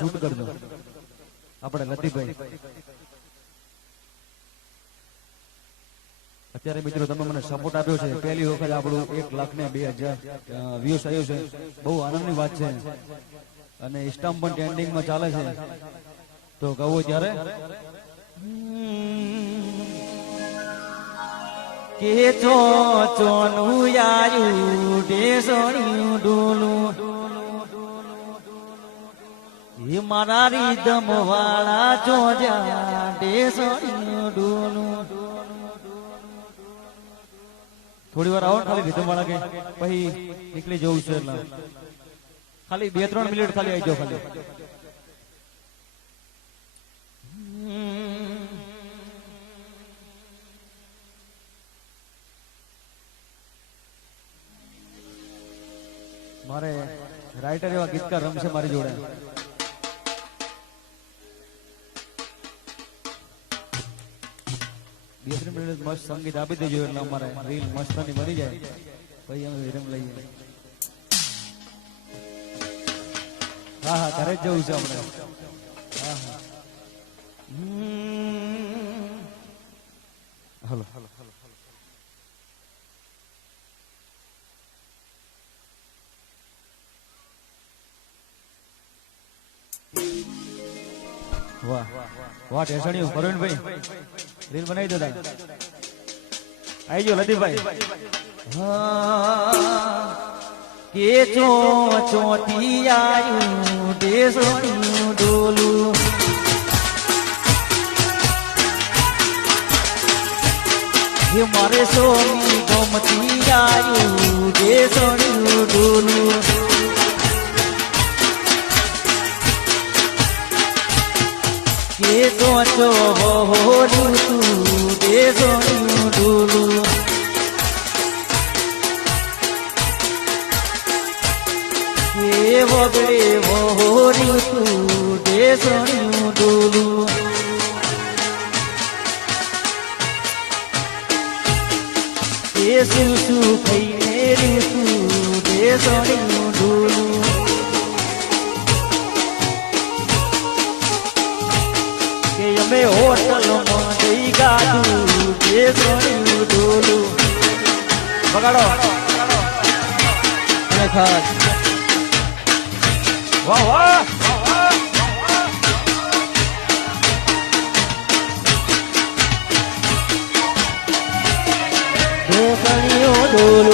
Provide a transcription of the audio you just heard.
shoot કરજો આપણે લતીભાઈ અત્યારે મિત્રો તમે મને સપોર્ટ આપ્યો છે પહેલી વખત આપણું 1,02,000 વ્યૂઝ આવ્યું છે બહુ આનંદની વાત છે અને ઇન્સ્ટામ પણ ટ્રેન્ડિંગમાં ચાલે છે તો કહું ત્યારે કે ચો ચોનું આયું ડેસણિયું ડોલું એ મારા રીદમ વાળા ચોજા ડેસણિયું ડોલું થોડી વાર આવો ને ખાલી રીધમ વાળા કે પછી નીકળી જવું છે એટલે ખાલી 2-3 મિનિટ ખાલી આવી જાઓ ખાલી મારે રાઇટર એવા ગીતકાર રમશે મારી જોડે મસ્ત સંગીત આપી દેજો એટલે અમારે રીલ મસ્તની બની જાય પછી અમે વિરમ લઈએ હા હા ઘરે જ જવું છે અમને હા હા હલો હલો વાહ વાહ ટેસણિયું પ્રવીણભાઈ રીલ બનાવી દો આવી ગયો લતીભાઈ કે ચો ચોથી આયું ટેસણિયું ડોલું હે મારે સોની ગમતી આયું ટેસણિયું ડોલું કે તો ચો હોરું તું દેસોનું ડોલું કે વગડે હોરું તું દેસોનું ડોલું કે શું શું ખાઈને તું દેસોનું ડોલું અમે હોટલમાં જઈ ગાધું જે સોનું ડોલું બગાડો અને ખાસ વાહ વાહ ડોલું